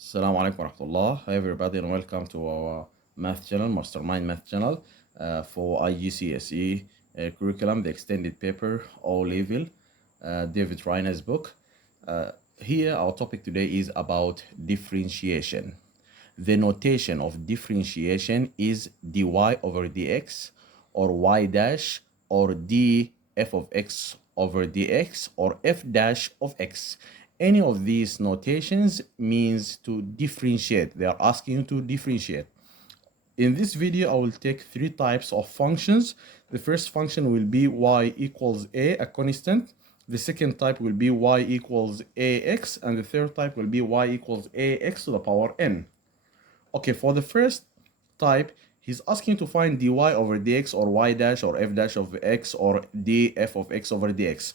Assalamu alaikum warahmatullah. Hi everybody and welcome to our math channel, Mastermind Math channel for IGCSE curriculum, the extended paper, O level, David Reiner's book. Here our topic today is about differentiation. The notation of differentiation is dy over dx or y dash or df of x over dx or f dash of x. Any of these notations means to differentiate. They are asking you to differentiate. In this video, I will take three types of functions. The first function will be y equals a constant. The second type will be y equals ax, and the third type will be y equals ax to the power n. Okay, for the first type, he's asking to find dy over dx or y dash or f dash of x or df of x over dx.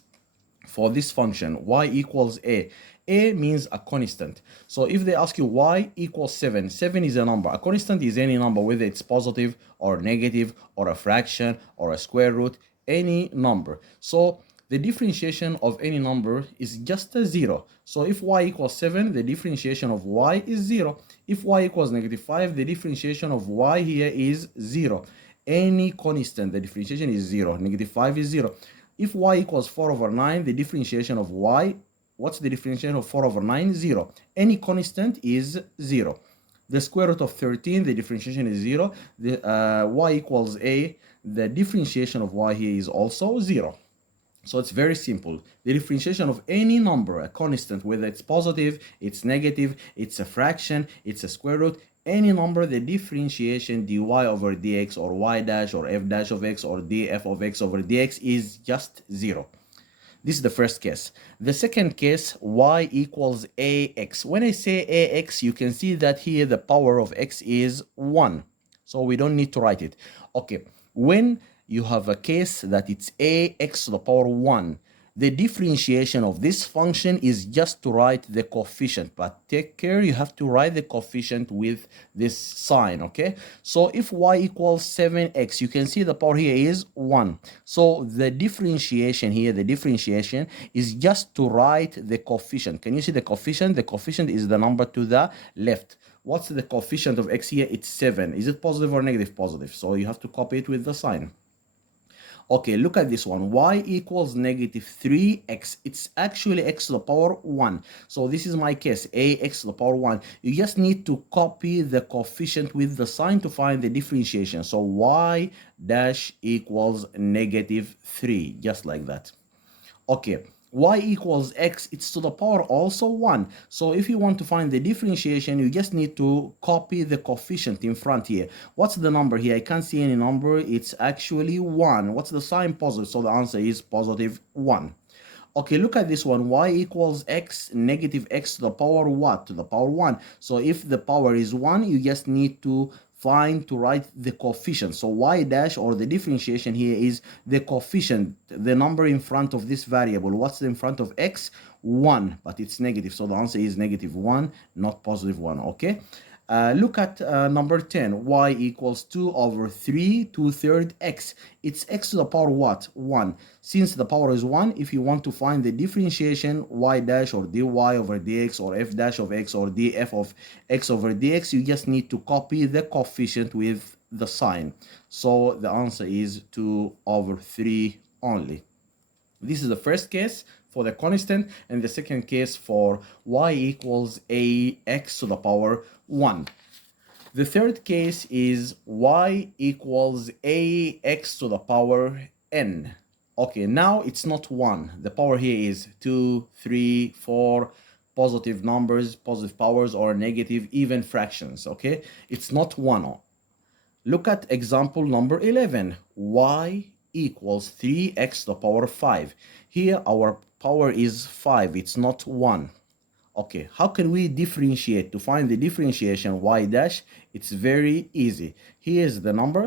For this function, y equals a means a constant. So if they ask you y equals 7, 7 is a number. A constant is any number, whether it's positive or negative or a fraction or a square root, any number. So the differentiation of any number is just a 0. So if y equals 7, the differentiation of y is 0. If y equals -5, the differentiation of y here is 0. Any constant, the differentiation is 0. -5 is 0. If y equals 4 over 9, the differentiation of y, what's the differentiation of 4 over 9? 0. Any constant is 0. The square root of 13, the differentiation is 0. The y equals a, the differentiation of y here is also 0. So it's very simple. The differentiation of any number, a constant, whether it's positive, it's negative, it's a fraction, it's a square root, any number, the differentiation dy over dx or y dash or f dash of x or df of x over dx is just 0. This is the first case. The second case, y equals ax. When I say ax, you can see that here the power of x is 1. So we don't need to write it. Okay, when you have a case that it's ax to the power 1, the differentiation of this function is just to write the coefficient, but take care, you have to write the coefficient with this sign, okay? So if y equals 7x, you can see the power here is 1. So the differentiation here, the differentiation is just to write the coefficient. Can you see the coefficient? The coefficient is the number to the left. What's the coefficient of x here? It's 7. Is it positive or negative? Positive. So you have to copy it with the sign. Okay, look at this one. Y equals -3x. It's actually x to the power 1. So this is my case, ax to the power 1. You just need to copy the coefficient with the sign to find the differentiation. So y dash equals -3, just like that. Okay, y equals x, it's to the power also 1. So if you want to find the differentiation, you just need to copy the coefficient in front here. What's the number here? I can't see any number. It's actually 1. What's the sign? Positive. So the answer is positive 1. Okay, look at this one. Y equals x, -x to the power what? To the power 1. So if the power is 1, you just need to write the coefficient. So y dash, or the differentiation here, is the coefficient, the number in front of this variable. What's in front of x? 1, but it's negative. So the answer is -1, not positive 1, okay? Look at number 10. Y equals 2 over 3 2/3 x. It's x to the power what? 1. Since the power is 1, if you want to find the differentiation, y dash or dy over dx or f dash of x or df of x over dx, you just need to copy the coefficient with the sign. So the answer is 2 over 3 only. This is the first case for the constant, and the second case for y equals ax to the power 1. The third case is y equals ax to the power n. Okay, now it's not 1. The power here is 2, 3, 4, positive numbers, positive powers, or negative even fractions, okay? It's not 1. Look at example number 11. Y equals 3x to the power 5. Here our power is 5. It's not 1. Okay, how can we differentiate? To find the differentiation y dash, it's very easy. Here's the number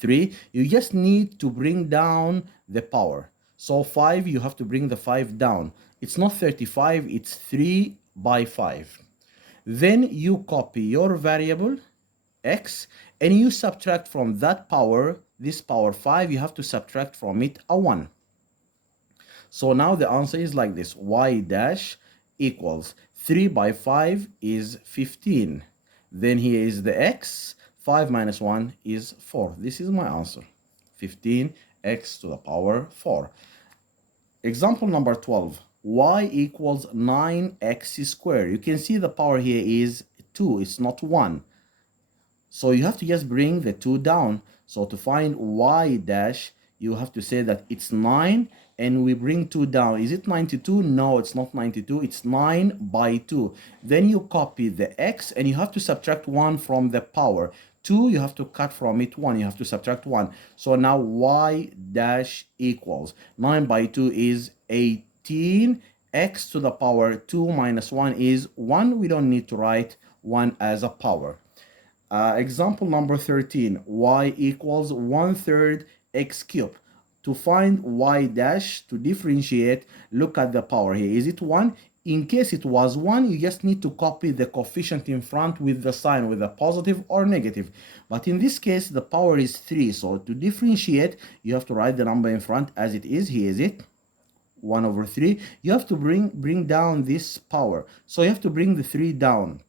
3. You just need to bring down the power. So 5, you have to bring the 5 down. It's not 35, it's 3 by 5. Then you copy your variable x, and you subtract from that power, this power 5, you have to subtract from it a 1. So now the answer is like this. Y dash equals 3 by 5 is 15. Then here is the x. 5 minus 1 is 4. This is my answer. 15x to the power 4. Example number 12. Y equals 9x squared. You can see the power here is 2. It's not 1. So you have to just bring the 2 down. So to find y dash, you have to say that it's 9 and we bring 2 down. Is it 92? No, it's not 92. It's 9 by 2. Then you copy the x and you have to subtract 1 from the power. 2, you have to cut from it 1. You have to subtract 1. So now y dash equals 9 by 2 is 18. X to the power 2 minus 1 is 1. We don't need to write 1 as a power. Example number 13, y equals 1/3 x cubed. To find y dash, to differentiate, look at the power here. Is it 1? In case it was 1, you just need to copy the coefficient in front with the sign, with a positive or negative. But in this case, the power is 3. So to differentiate, you have to write the number in front as it is. Here is it. 1/3. You have to bring down this power. So you have to bring the 3 down.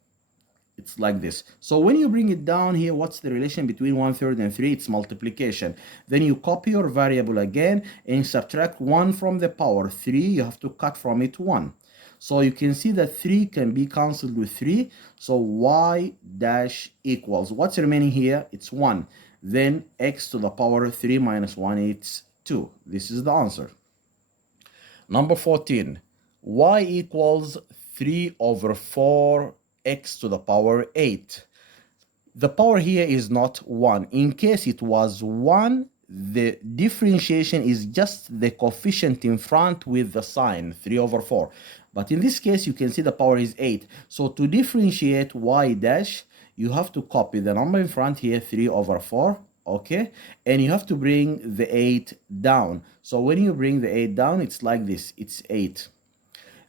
It's like this. So when you bring it down here, what's the relation between 1/3 and 3? It's multiplication. Then you copy your variable again and subtract 1 from the power. 3, you have to cut from it 1. So you can see that 3 can be cancelled with 3. So y dash equals, what's remaining here? It's 1. Then x to the power 3 minus 1, it's 2. This is the answer. Number 14, y equals 3/4 x to the power 8. The power here is not 1. In case it was 1, the differentiation is just the coefficient in front with the sign, 3/4. But in this case, you can see the power is 8. So to differentiate y dash, you have to copy the number in front here, 3/4, okay? And you have to bring the 8 down. So when you bring the 8 down, it's like this, it's 8.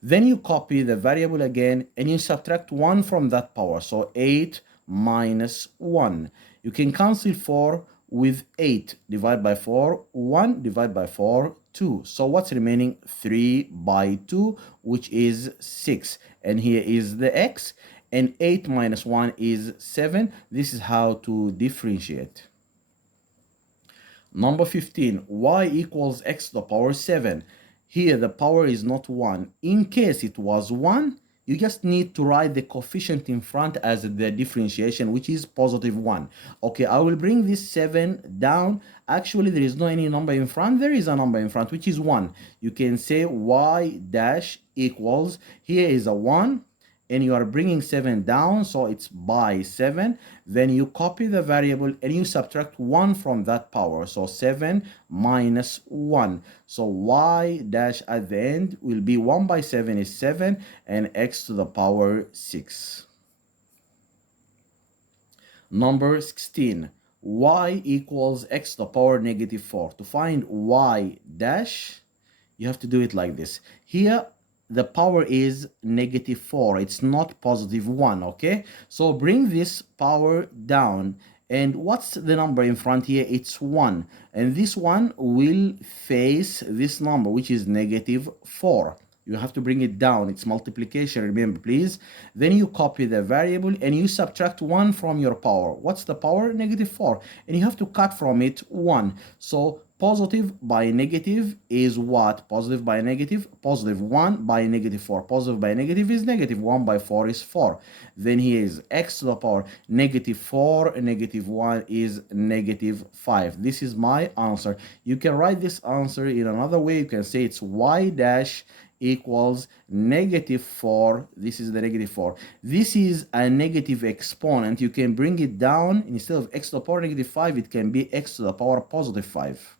Then you copy the variable again and you subtract 1 from that power. So 8 minus 1. You can cancel 4 with 8. Divide by 4, 1. Divide by 4, 2. So what's remaining? 3 by 2, which is 6. And here is the x. And 8 minus 1 is 7. This is how to differentiate. Number 15, y equals x to the power 7. Here the power is not 1. In case it was 1, you just need to write the coefficient in front as the differentiation, which is positive 1. Okay, I will bring this 7 down. Actually, there is no any number in front. There is a number in front, which is 1. You can say y dash equals, here is a 1. And you are bringing 7 down, so it's by 7. Then you copy the variable and you subtract 1 from that power. So 7 minus 1. So y dash at the end will be 1 by 7 is 7 and x to the power 6. Number 16. Y equals x to the power negative 4. To find y dash, you have to do it like this. Here, the power is negative 4. It's not positive 1, okay? So bring this power down. And what's the number in front here? It's 1. And this one will face this number, which is negative 4. You have to bring it down. It's multiplication, remember, please. Then you copy the variable and you subtract 1 from your power. What's the power? Negative 4. And you have to cut from it 1. So positive by negative is what? Positive by negative? Positive 1 by negative 4. Positive by negative is negative. 1 by 4 is 4. Then here is x to the power negative 4. Negative 1 is negative 5. This is my answer. You can write this answer in another way. You can say it's y dash equals negative 4. This is the negative 4. This is a negative exponent. You can bring it down. Instead of x to the power negative 5, it can be x to the power positive 5.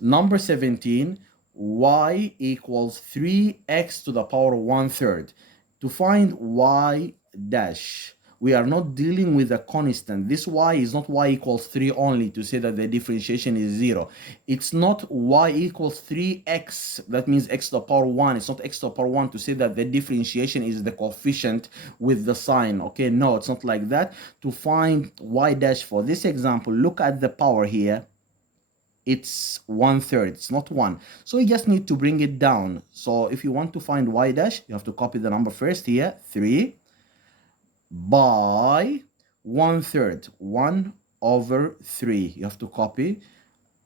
Number 17, y equals 3x to the power 1/3. To find y dash, we are not dealing with a constant. This y is not y equals 3 only to say that the differentiation is 0. It's not y equals 3x. That means x to the power 1. It's not x to the power 1 to say that the differentiation is the coefficient with the sign. Okay, no, it's not like that. To find y dash for this example, look at the power here. it's 1/3, it's not 1. So you just need to bring it down. So if you want to find y dash, you have to copy the number first here, 3 by 1/3, 1/3. You have to copy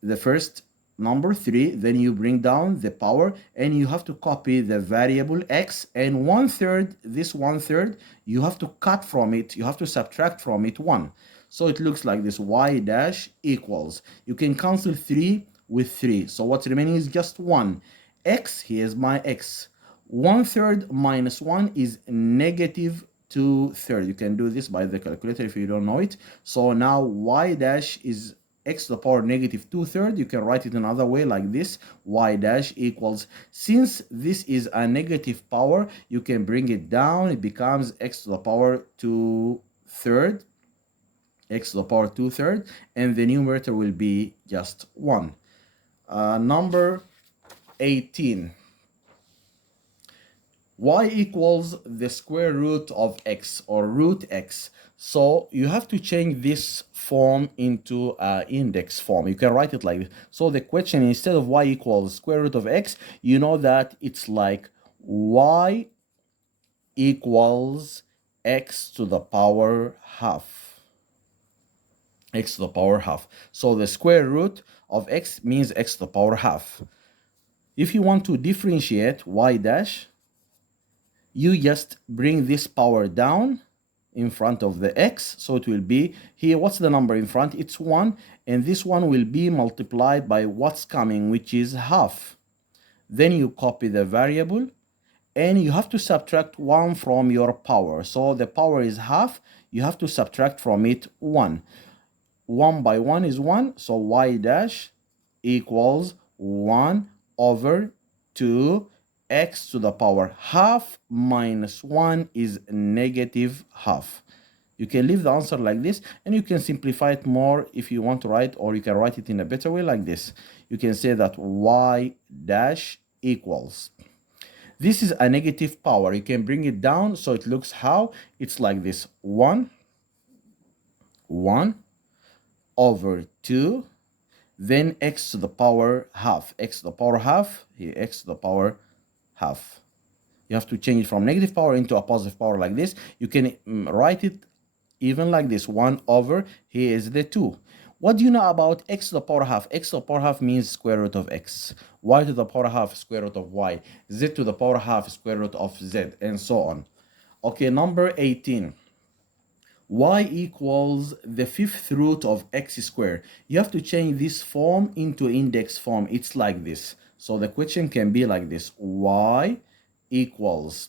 the first number 3, then you bring down the power, and you have to copy the variable x, and 1/3, this 1/3, you have to cut from it, you have to subtract from it 1. So it looks like this, y dash equals, you can cancel 3 with 3, so what's remaining is just 1. X, here's my x, 1/3 minus 1 is negative 2/3. You can do this by the calculator if you don't know it. So now y dash is x to the power negative 2/3. You can write it another way like this, y dash equals, since this is a negative power, you can bring it down, it becomes x to the power 2/3, x to the power 2/3, and the numerator will be just 1. Number 18. Y equals the square root of x, or root x. So you have to change this form into index form. You can write it like this. So the question, instead of y equals square root of x, you know that it's like y equals x to the power half. X to the power half. So the square root of x means x to the power half. If you want to differentiate y dash, you just bring this power down in front of the x, so it will be here, what's the number in front? It's 1, and this one will be multiplied by what's coming, which is half. Then you copy the variable, and you have to subtract 1 from your power. So the power is half, you have to subtract from it 1. 1 by 1 is 1, so y dash equals 1/2 x to the power half minus 1 is negative half. You can leave the answer like this, and you can simplify it more if you want to write, or you can write it in a better way like this. You can say that y dash equals, this is a negative power, you can bring it down, so it looks how? It's like this, 1/2, then x to the power half, x to the power half, here x to the power half. You have to change it from negative power into a positive power like this. You can write it even like this, 1/, here is the 2. What do you know about x to the power half? X to the power half means square root of x. Y to the power half, square root of y. Z to the power half, square root of z, and so on. Okay, number 18. Y equals the 5th root of x squared. You have to change this form into index form. It's like this. So the question can be like this. Y equals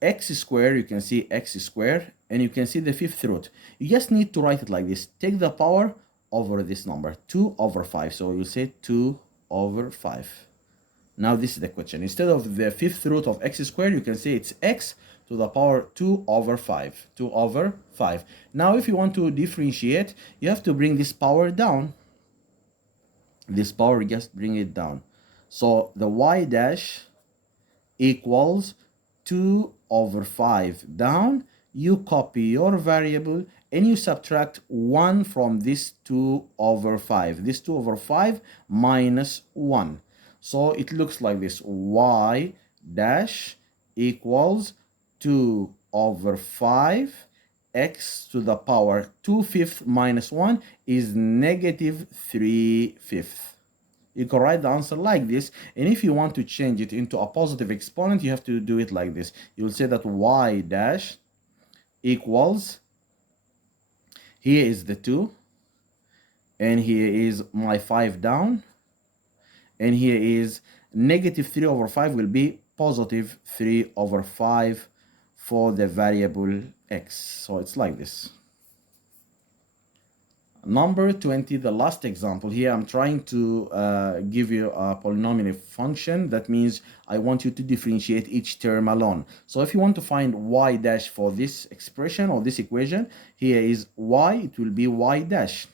x squared. You can see x squared, and you can see the 5th root. You just need to write it like this. Take the power over this number, 2/5. So you say 2/5. Now this is the question. Instead of the 5th root of x squared, you can say it's x to the power 2/5. 2/5. Now if you want to differentiate, you have to bring this power down. This power, just bring it down. So the y dash equals 2/5 down. You copy your variable and you subtract 1 from this 2/5. This 2/5 minus 1. So it looks like this. Y dash equals 2/5 x to the power 2/5 minus 1 is negative 3/5. You can write the answer like this, and if you want to change it into a positive exponent, you have to do it like this. You'll say that y dash equals, here is the 2, and here is my 5 down, and here is negative 3/5 will be positive 3/5 for the variable x. So it's like this. Number 20, the last example. Here I'm trying to give you a polynomial function. That means I want you to differentiate each term alone. So if you want to find y dash for this expression or this equation, here is y, it will be y dash.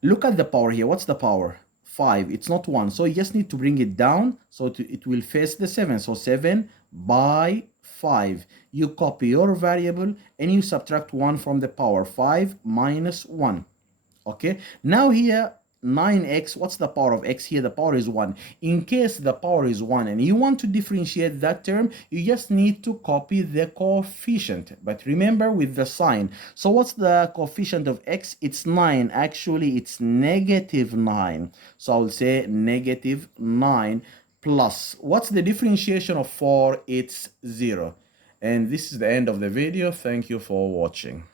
Look at the power here. What's the power? 5. It's not 1. So you just need to bring it down so it will face the 7. So 7/5. You copy your variable and you subtract 1 from the power. 5 minus 1. Okay. Now here, 9x, what's the power of x here? The power is 1. In case the power is 1 and you want to differentiate that term, you just need to copy the coefficient. But remember with the sign. So what's the coefficient of x? It's 9. Actually, it's negative 9. So I'll say negative 9 plus. What's the differentiation of 4? It's 0. And this is the end of the video. Thank you for watching.